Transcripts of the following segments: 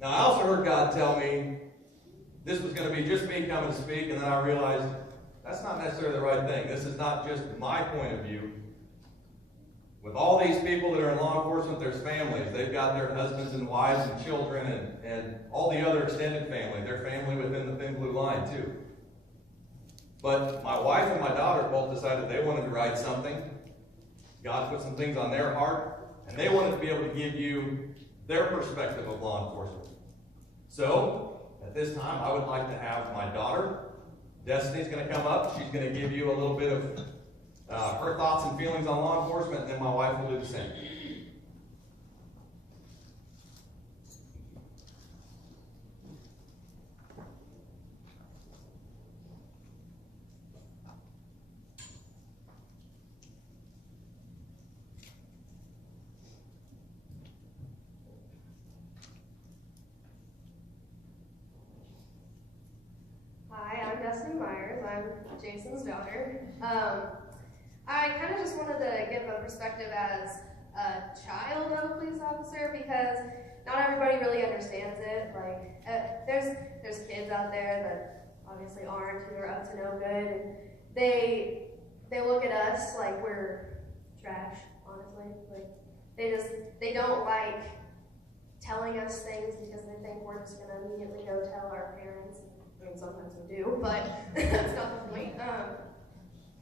Now, I also heard God tell me this was going to be just me coming to speak, and then I realized that's not necessarily the right thing. This is not just my point of view. With all these people that are in law enforcement, there's families. They've got their husbands and wives and children and all the other extended family. Their family within the thin blue line, too. But my wife and my daughter both decided they wanted to write something. God put some things on their heart, and they wanted to be able to give you their perspective of law enforcement. So, at this time, I would like to have my daughter, Destiny's going to come up. She's going to give you a little bit of her thoughts and feelings on law enforcement, and then my wife will do the same. Hi, I'm Destyni Myers. I'm Jason's daughter. I kind of just wanted to give a perspective as a child of a police officer because not everybody really understands it. Like, there's kids out there that obviously aren't, who are up to no good, and they look at us like we're trash, honestly. Like, they don't like telling us things because they think we're just going to immediately go tell our parents. I mean, sometimes we do, but that's not the point.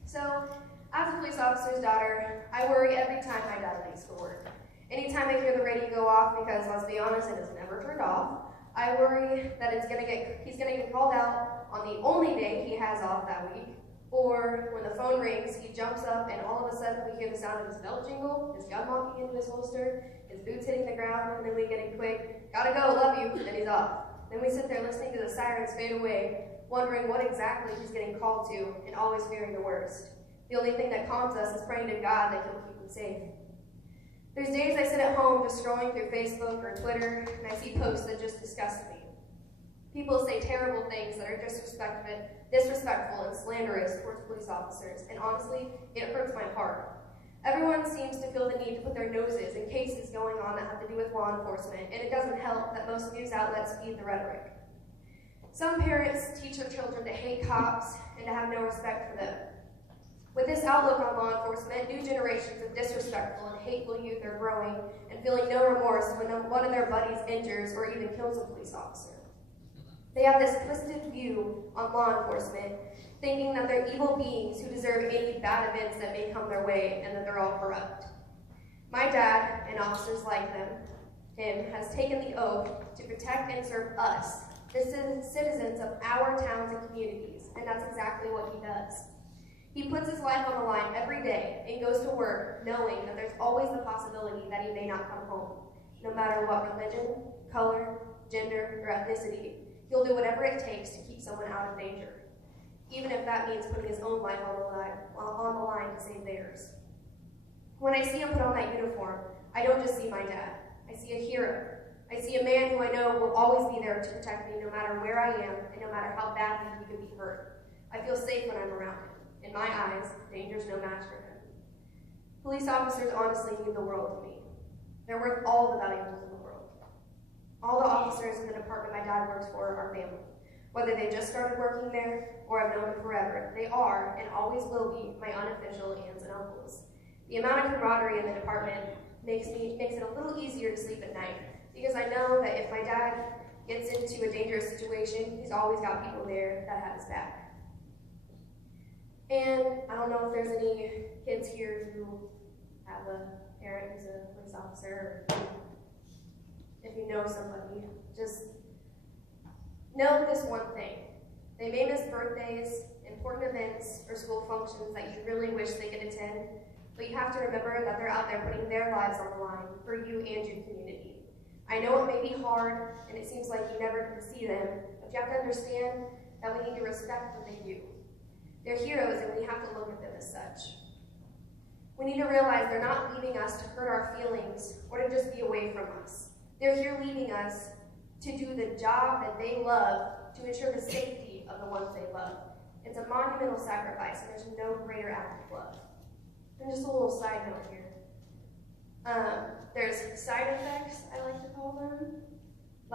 So, as a police officer's daughter, I worry every time my dad leaves for work. Anytime I hear the radio go off, because let's be honest, it is never turned off, I worry that he's gonna get called out on the only day he has off that week, or when the phone rings, he jumps up and all of a sudden we hear the sound of his belt jingle, his gun walking into his holster, his boots hitting the ground, and then we get a quick, gotta go, love you, and he's off. Then we sit there listening to the sirens fade away, wondering what exactly he's getting called to, and always fearing the worst. The only thing that calms us is praying to God that he'll keep him safe. There's days I sit at home just scrolling through Facebook or Twitter, and I see posts that just disgust me. People say terrible things that are disrespectful and slanderous towards police officers, and honestly, it hurts my heart. Everyone seems to feel the need to put their noses in cases going on that have to do with law enforcement, and it doesn't help that most news outlets feed the rhetoric. Some parents teach their children to hate cops and to have no respect for them. With this outlook on law enforcement, new generations of disrespectful and hateful youth are growing and feeling no remorse when one of their buddies injures or even kills a police officer. They have this twisted view on law enforcement, thinking that they're evil beings who deserve any bad events that may come their way and that they're all corrupt. My dad, and officers like him, has taken the oath to protect and serve us, the citizens of our towns and communities, and that's exactly what he does. He puts his life on the line every day and goes to work knowing that there's always the possibility that he may not come home. No matter what religion, color, gender, or ethnicity, he'll do whatever it takes to keep someone out of danger, even if that means putting his own life on the line to save theirs. When I see him put on that uniform, I don't just see my dad. I see a hero. I see a man who I know will always be there to protect me no matter where I am and no matter how badly he could be hurt. I feel safe when I'm around him. In my eyes, danger's no match for him. Police officers honestly mean the world to me. They're worth all the valuables in the world. All the officers in the department my dad works for are family. Whether they just started working there or I've known them forever, they are and always will be my unofficial aunts and uncles. The amount of camaraderie in the department makes it a little easier to sleep at night because I know that if my dad gets into a dangerous situation, he's always got people there that have his back. And I don't know if there's any kids here who have a parent who's a police officer, or if you know somebody, just know this one thing. They may miss birthdays, important events, or school functions that you really wish they could attend, but you have to remember that they're out there putting their lives on the line for you and your community. I know it may be hard, and it seems like you never get to see them, but you have to understand that we need to respect what they do. They're heroes, and we have to look at them as such. We need to realize they're not leaving us to hurt our feelings or to just be away from us. They're here leaving us to do the job that they love to ensure the safety of the ones they love. It's a monumental sacrifice, and there's no greater act of love. And just a little side note here. There's side effects, I like to call them.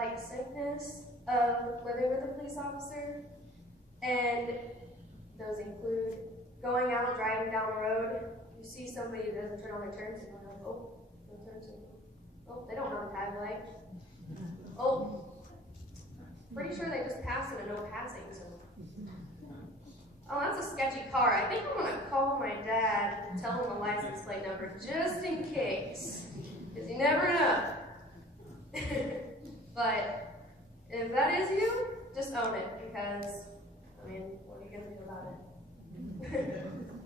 like sickness of living with a police officer, and those include going out, driving down the road, you see somebody who doesn't turn on their turns, and you're like, oh, no turns. Oh, they don't know the tag light. Oh, pretty sure they just passed in a no passing zone. Oh, that's a sketchy car. I think I'm gonna call my dad and tell him the license plate number just in case, because you never know. But if that is you, just own it, because, I mean, what are you gonna do about it?